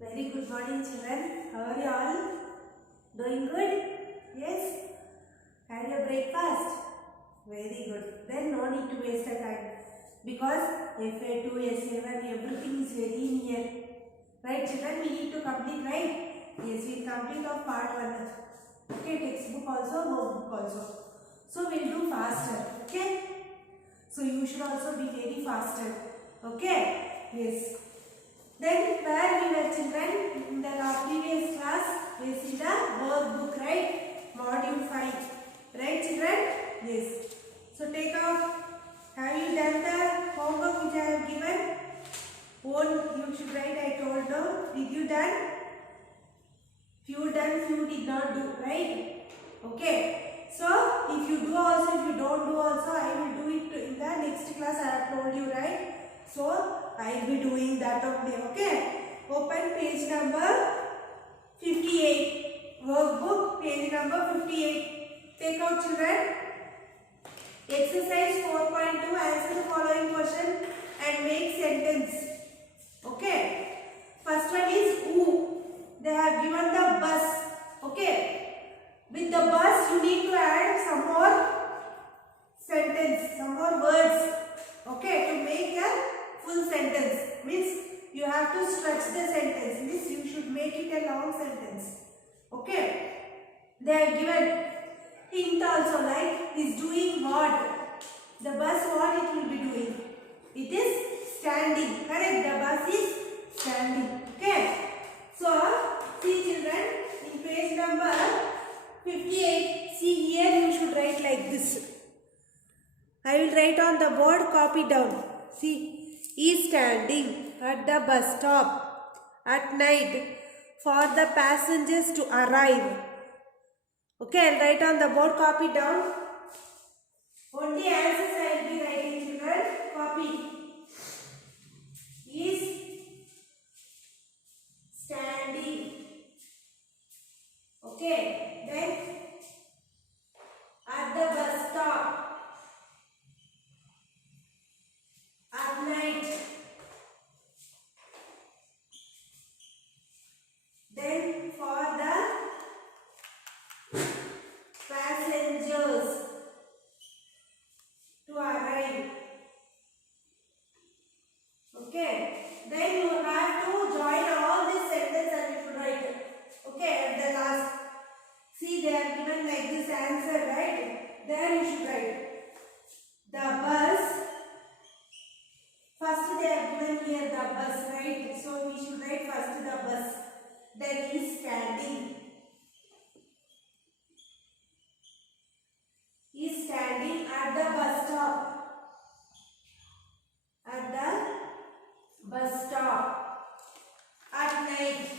Very good morning, children. How are you all? Doing good? Yes? Had your breakfast? Very good. Then no need to waste the time because FA2, SA1, everything is very near. Right, children? We need to complete, right? Yes, we complete of part 1. Okay, textbook also, workbook also. So we'll do faster. Okay? So you should also be very faster. Okay? Yes. Then where we were, children, in the previous class, we see the workbook, right? Module 5. Right, children? Yes. So take out. Have you done the homework which I have given? You should write, I told you. Did you done? Few done, few did not do, right? Okay. So if you do also, if you don't do also, I will do it in the next class. I have told you, right? So I will be doing that only. Okay. Open page number 58. Workbook page number 58. Take out, children. Exercise 4.2. Answer the following question and make sentence. Okay. First one is who. They have given the bus. Okay. With the bus, you need to add some more sentence, some more words. Okay. To make a full sentence. Means you have to stretch the sentence. Means you should make it a long sentence. Okay. They have given hint also, like is doing what? The bus, what it will be doing? It is standing. Correct. The bus is standing. Okay. So, see children, in page number 58, see here you should write like this. I will write on the board, copy down. See, is standing at the bus stop at night for the passengers to arrive. Okay, I'll write on the board, copy down. Only answers I will be writing, children. Copy. Is standing. Okay, then at the bus stop at night. Then for the passengers to arrive. Okay, then you have to join all these sentences and you should write. Okay, at the last. See, they are given like this answer, right? There you should write. The bus. First they have given here the bus, right? So we should write first the bus. Then is standing. Is standing at the bus stop. At the bus stop. At night.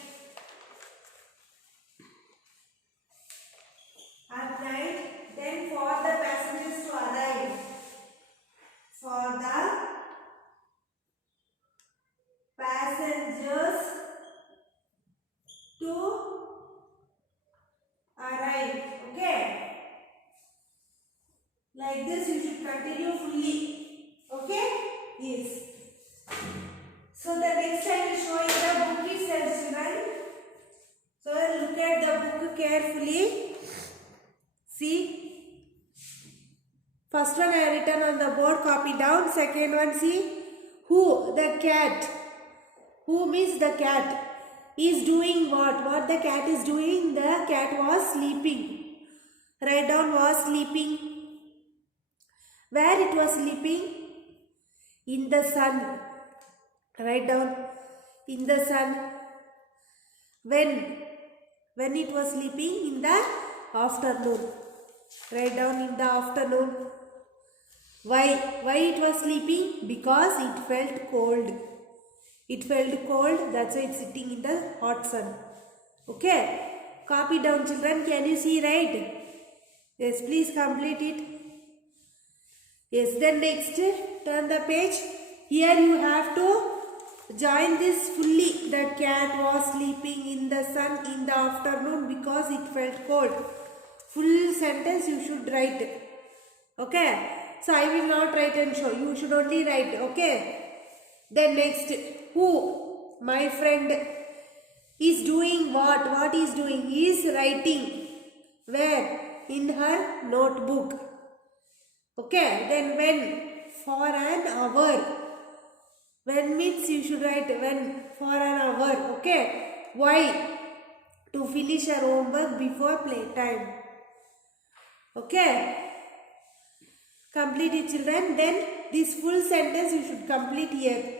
At night. Then for the passengers to arrive. For the passengers to arrive. Okay. Like this you should continue fully. Okay. Yes. So the next I will show you the book itself, children. So look at the book carefully. See. First one I have written on the board, copy down. Second one, see. Who? The cat. Who means the cat is doing what? What the cat is doing? The cat was sleeping. Write down was sleeping. Where it was sleeping? In the sun. Write down in the sun. When? When it was sleeping? In the afternoon. Write down in the afternoon. Why? Why it was sleeping? Because it felt cold. It felt cold. That's why it's sitting in the hot sun. Okay. Copy down, children. Can you see, right? Yes, please complete it. Yes, then next, turn the page. Here you have to join this fully. The cat was sleeping in the sun in the afternoon because it felt cold. Full sentence you should write. Okay. So I will not write and show. You should only write. Okay. Then next, who? My friend Is doing what? What is doing? Is writing. Where? In her notebook. Okay. Then when? For an hour. When means you should write when for an hour. Okay. Why? To finish her homework before playtime. Okay. Complete it, children. Then this full sentence you should complete here.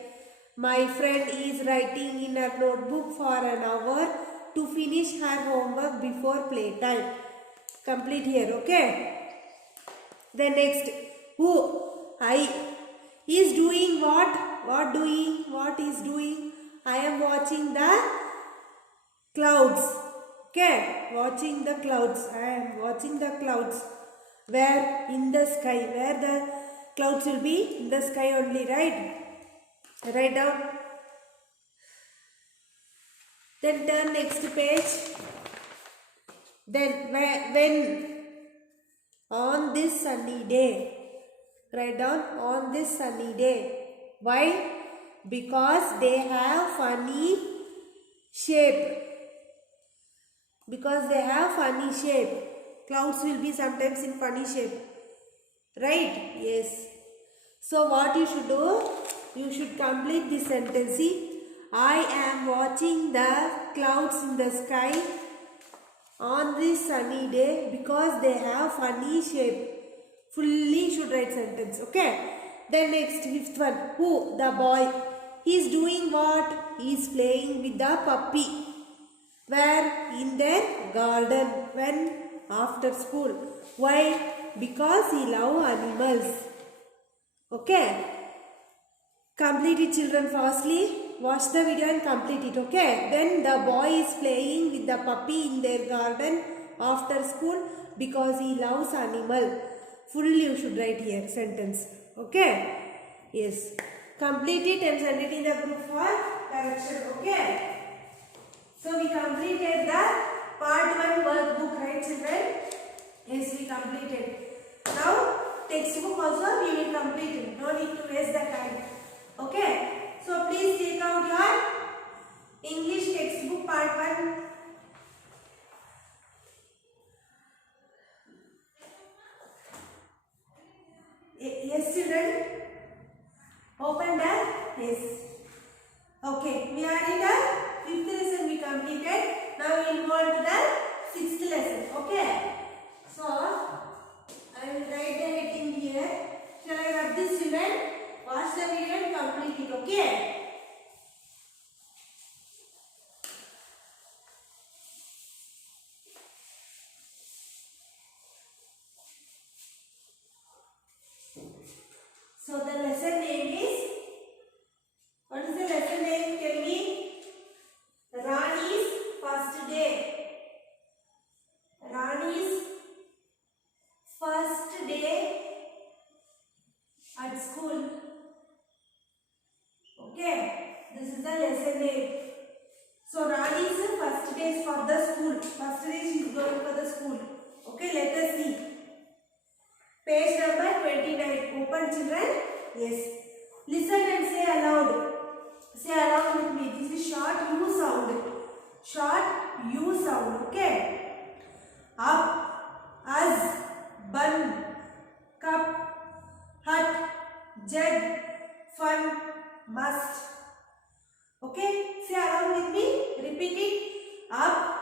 My friend is writing in her notebook for an hour to finish her homework before playtime. Complete here, okay? Then next, who? I. Is doing what? What doing? What is doing? I am watching the clouds. Okay? Watching the clouds. I am watching the clouds. Where? In the sky. Where the clouds will be? In the sky only, right? Write down. Then turn next page. Then when on this sunny day. Write down on this sunny day. Why? Because they have funny shape. Because they have funny shape. Clouds will be sometimes in funny shape. Right? Yes. So what you should do? You should complete this sentence. See, I am watching the clouds in the sky on this sunny day because they have funny shape. Fully should write sentence. Okay. Then next, fifth one. Who? The boy. He is doing what? He is playing with the puppy. Where? In their garden. When? After school. Why? Because he loves animals. Okay. Complete it, children, fastly. Watch the video and complete it. Okay. Then the boy is playing with the puppy in their garden after school because he loves animal. Fully you should write here sentence. Okay. Yes. Complete it and send it in the group for correction. Okay. So we completed the part 1 workbook, right, children? Yes, we completed. Now textbook also we will complete it. No need to waste the time. Okay. So please take out your English textbook part 1. Yes, children. Open that. Yes. Okay. We are in the 5th lesson we completed. Now we will go on to the 6th lesson. Okay. So I will write the heading here. Shall I write this, children? Watch the video and complete it. Okay. So the lesson name is, what is the lesson name? Tell me. Rani's first day. Rani's first day at school. Okay. This is the lesson name. So Rani's first day for the school. First day she is going for the school. Okay. Let us see. Page number 29. Open, children. Yes. Listen and say aloud. Say along with me. This is short U sound. Short U sound. Okay. Up, as, bun, cup, hut, jug, fun, must. Okay. Say along with me. Repeat it. Up,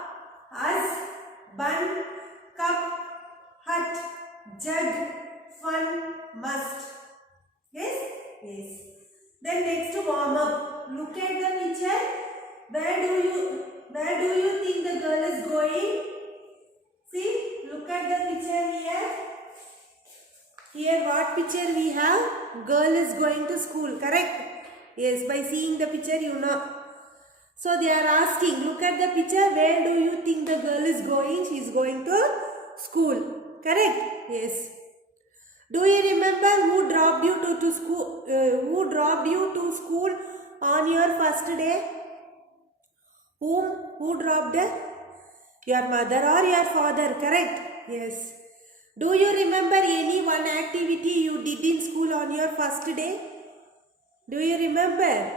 as, bun, cup, hut, jug, fun, must. Yes? Yes. Then next warm up. Look at the picture. Where do you think the girl is going? See, look at the picture here. Here what picture we have? Girl is going to school, correct? Yes, by seeing the picture you know. So they are asking, look at the picture. Where do you think the girl is going? She is going to school, correct? Yes. Do you remember who dropped you to school? Who dropped you to school on your first day? Who dropped? Your mother or your father, correct? Yes. Do you remember any one activity you did in school on your first day? Do you remember?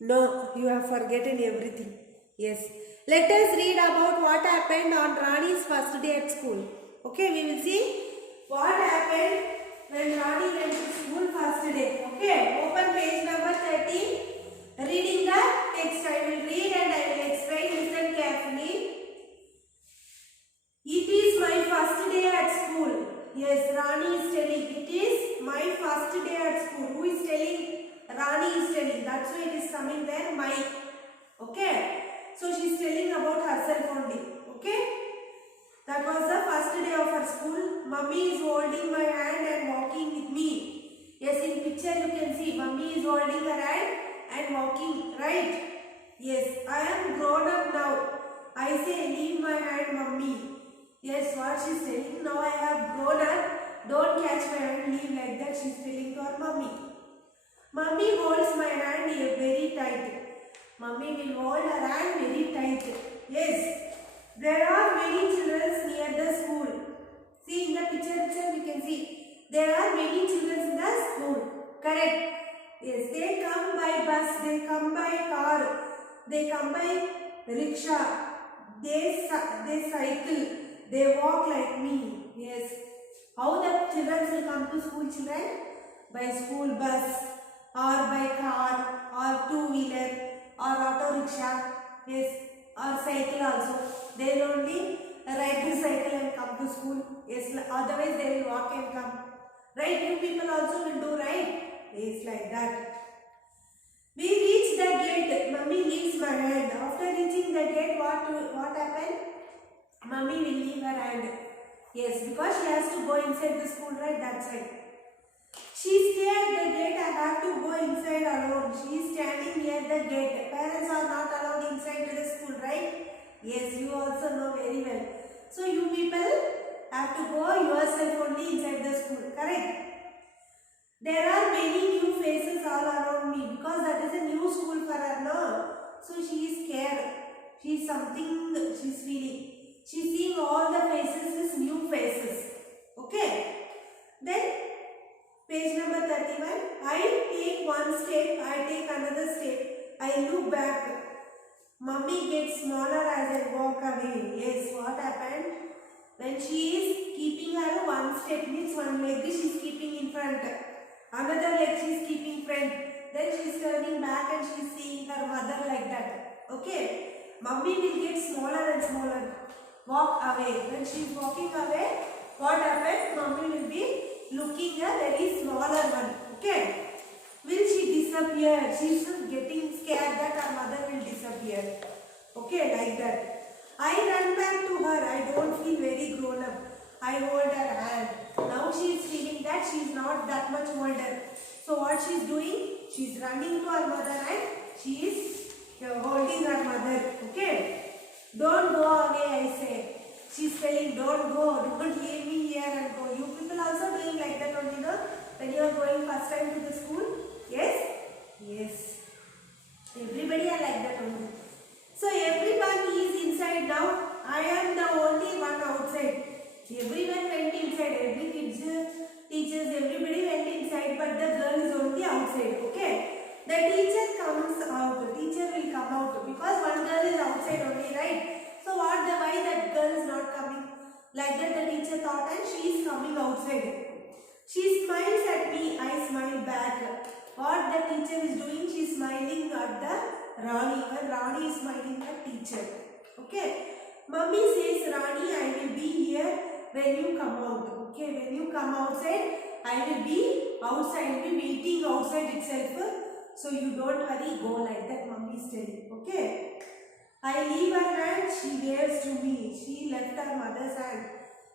No, you have forgotten everything. Yes. Let us read about what happened on Rani's first day at school. Okay, we will see what happened when Rani went to school first day. Okay, open page number 30. Reading the text, I will read and I will explain. Listen carefully. It is my first day at school. Yes, Rani is telling. It is my first day at school. Who is telling? Rani is telling. That's why it is coming there. My. Okay. So she is telling about herself only. Okay. That was the first day of her school. Mummy is holding my hand and walking with me. Yes, in picture you can see Mummy is holding her hand and walking. Right? Yes, I am grown up now. I say leave my hand, Mummy. Yes, what she is telling. Now I have grown up. Don't catch my hand. Leave like that. She is telling to her mummy. Mummy holds my hand here very tight. Mummy will hold her hand very tight. Yes. There are many children near the school. See in the picture itself we can see. There are many children in the school. Correct. Yes. They come by bus. They come by car. They come by rickshaw. They cycle. They walk like me. Yes. How the children will come to school, children? By school bus or by car or two-wheeler or auto rickshaw. Yes. Or cycle also. They will only ride the cycle and come to school. Yes. Otherwise they will walk and come. Right? You people also will do right? Yes, like that. We reach the gate. Mummy leaves my hand. After reaching the gate, what happened? Mummy will leave her hand. Yes, because she has to go inside the school, right? That's right. She stay at the gate. I have to go inside alone. She is standing near the gate. Parents are not allowed inside to the school, right? Yes, you also know very well. So you people have to go yourself only inside the school, correct? There are many new faces all around me because that is a new school for her, no? So she is scared. She is something she is feeling. She is seeing all the faces as new faces. Okay. Then page number 31. I take one step. I take another step. I look back. Mummy gets smaller as I walk away. Yes, what happened? When she is keeping her one step, means one leg she is keeping in front. Another leg she is keeping front. Then she is turning back and she is seeing her mother like that. Okay. Mummy will get smaller and smaller. Walk away. When she is walking away, what happened? Mummy will be looking a very smaller one. Okay. Will she disappear? She is getting scared that her mother will disappear. Okay, like that. I run back to her. I don't feel very grown up. I hold her hand. Now she is feeling that she is not that much older. So what she is doing? She is running to her mother and she is holding her mother. Okay. Don't go away, I say. She is telling, don't go. Don't leave me here and go. You people also doing like that only, no? When you are going first time to the school. Yes? Yes. Everybody are like that only. So everyone is inside now. I am the only one outside. Everyone went inside. Every kids, teachers, everybody went inside. But the girl is only outside. Okay. The teacher comes out. The teacher will come out. Because one girl is outside only, right? So why that girl is not coming? Like that the teacher thought and she is coming outside. She smiles at me. I smile back. What the teacher is doing, she is smiling at the Rani. And Rani is smiling at teacher. Okay. Mummy says, Rani, I will be here when you come out. Okay. When you come outside, I will be outside. I will be waiting outside itself. So you don't hurry. Go like that. Mummy is telling. Okay. I leave her hand. She waves to me. She left her mother's hand.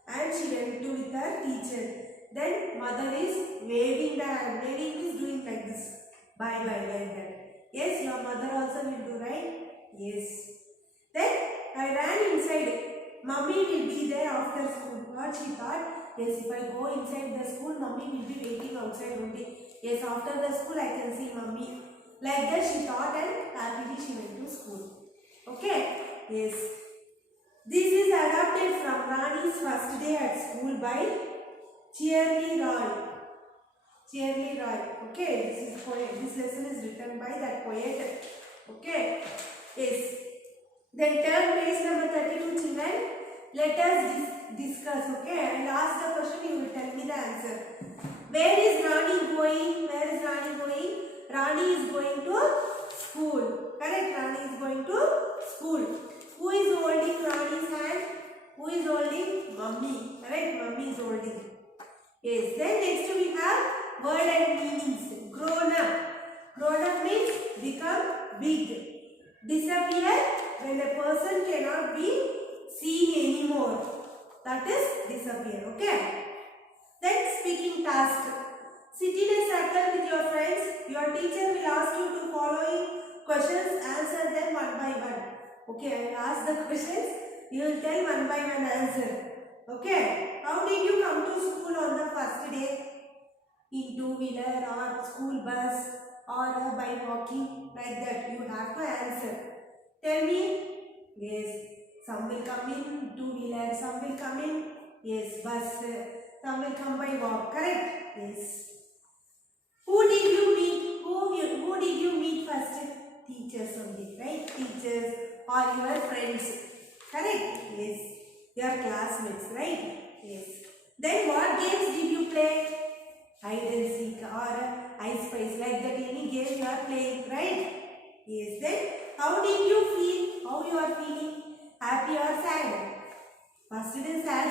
And she went to with her teacher. Then mother is waving the hand. Waving is doing like this. Bye bye like that. Yes, your mother also will do, right? Yes. Then I ran inside. Mummy will be there after school. What she thought? Yes, if I go inside the school, Mummy will be waiting outside only. Yes, after the school I can see Mummy. Like that she thought and happily she went to school. Okay? Yes. This is adapted from Rani's first day at school by Cheerly Roy. Cheerly Roy. Okay, this is poet. This lesson is written by that poet. Okay. Yes. Then turn page number 32, children. Let us discuss. Okay, I'll ask the question. You will tell me the answer. Where is Rani going? Where is Rani going? Rani is going to school. Correct. Rani is going to school. Who is holding Rani's hand? Who is holding? Mummy. Correct. Mummy is holding. Yes. Then next we have word and meanings. Grown up. Grown up means become big. Disappear when a person cannot be seen anymore. That is disappear. Okay. Then speaking task. Sit in a circle with your friends. Your teacher will ask you to following questions. Answer them one by one. Okay. I will ask the questions. You will tell one by one answer. Okay. How did you come to school on the first day? In two-wheeler or school bus or by walking, like that you have to answer. Tell me. Yes, some will come in two-wheeler, some will come in, yes, bus, some will come by walk. Correct? Yes. Who did you meet? Who did you meet first? Teachers only, right? Teachers or your friends. Correct? Yes. Your classmates, right? Yes. Then what games did you play? Hide and seek or I Spice, like that any game you are playing, right? Yes. Then how did you feel? How you are feeling? Happy or sad? First day sad,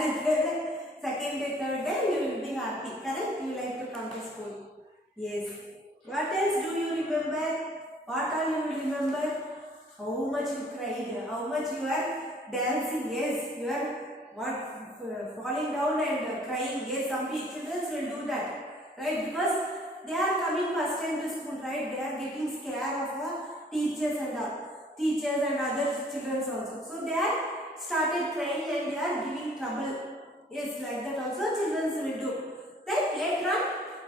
second day, third day you will be happy. Correct? You like to come to school. Yes. What else do you remember? What all you will remember? How much you cried? How much you are dancing? Yes. You are falling down and crying. Yes. Some children will do that. Right, because they are coming first time to school, right? They are getting scared of the teachers and other children also. So they are started crying and they are giving trouble. Yes, like that also children will do. Then later on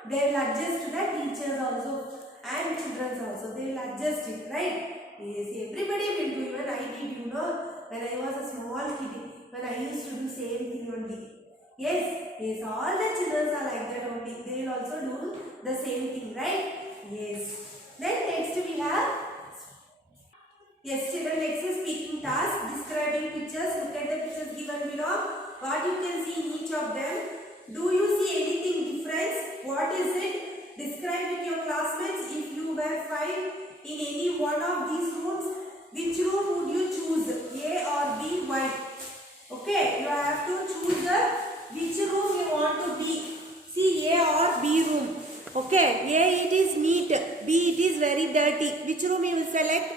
they will adjust to the teachers also and children also. They will adjust it, right? Yes, everybody will do. Even I did, when I was a small kid, when I used to do same thing only. Yes, all the children are like that only. They will also do the same thing, right? Yes. Then next we have, yes children, next is speaking task, describing pictures. Look at the pictures given below. What you can see in each of them. Do you see anything different? What is it? Describe with your classmates. If you were find in any one of these rooms, which room would you choose? A or B? Why? Okay, you have to choose which room you want to be. See, A or B room. Okay, A it is neat, B it is very dirty. Which room you will select?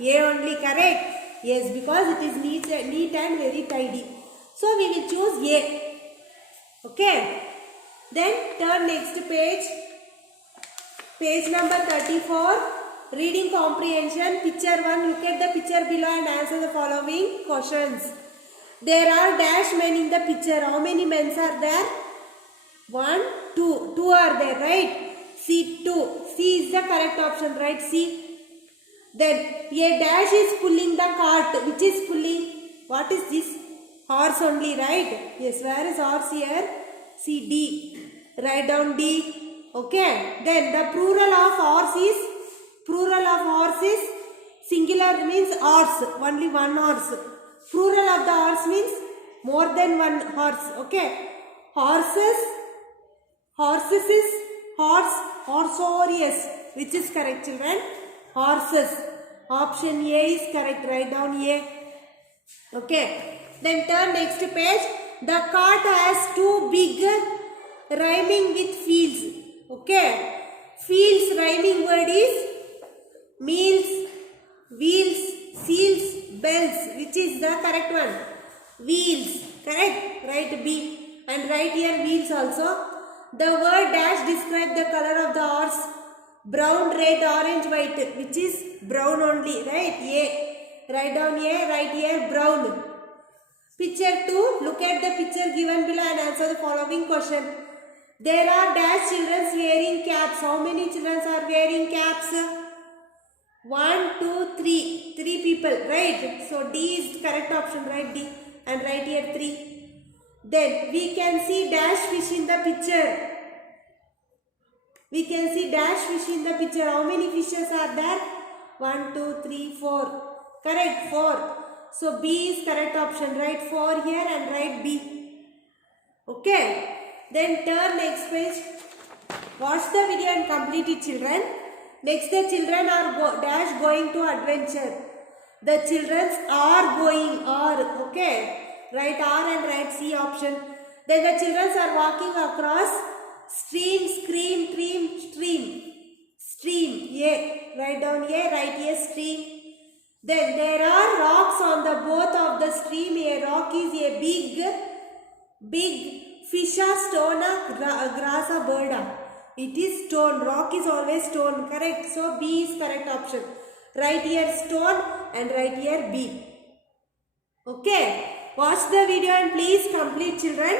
A only, correct? Yes, because it is neat and very tidy. So we will choose A. Okay. Then turn next page. Page number 34. Reading comprehension. Picture 1. Look at the picture below and answer the following questions. There are dash men in the picture. How many men are there? 1, 2. 2 are there, right? C 2. C is the correct option, right? C. Then a dash is pulling the cart. Which is pulling? What is this? Horse only, right? Yes, where is horse here? C, D. Write down D. Okay. Then the plural of horse is singular means horse. Only one horse. Plural of the horse means more than one horse. Okay. Horses is horse, horsorious. Which is correct, children? Horses. Option A is correct. Write down A. Okay. Then turn next page. The cart has two big rhyming with fields. Okay. Fields rhyming word is meals, wheels, seals, bells. Which is the correct one? Wheels. Correct. Write B. And write here wheels also. The word dash describe the color of the horse. Brown, red, orange, white. Which is brown only. Right? A. Write down A. Write here brown. Picture 2. Look at the picture given below and answer the following question. There are dash children wearing caps. How many children are wearing caps? 1, 2, 3. 3 people, right? So D is the correct option, right? D. And write here 3. Then we can see dash fish in the picture. We can see dash fish in the picture. How many fishes are there? 1, 2, 3, 4. Correct, 4. So B is correct option. Write 4 here and write B. Okay. Then turn next page. Watch the video and complete it, children. Next, the children are dash going to adventure. The children are going, okay. Write R and write C option. Then the children are walking across stream, stream, A. Write down A, write A, stream. Then there are rocks on the both of the stream. A rock is a big fish, a stone, a grass, a bird. It is stone. Rock is always stone. Correct. So B is correct option. Write here stone and write here B. Okay. Watch the video and please complete, children.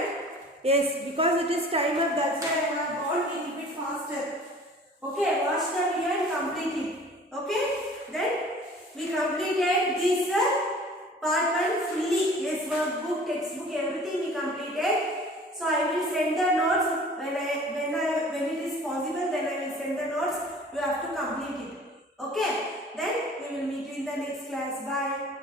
Yes, because it is time up. That's why I have gone a little bit faster. Okay. Watch the video and complete it. Okay. Then we completed this part 1 fully. Yes, workbook, textbook, everything we completed. So I will send the notes when it is possible. Then I will send the notes. You have to complete it. Okay. Then we will meet you in the next class. Bye.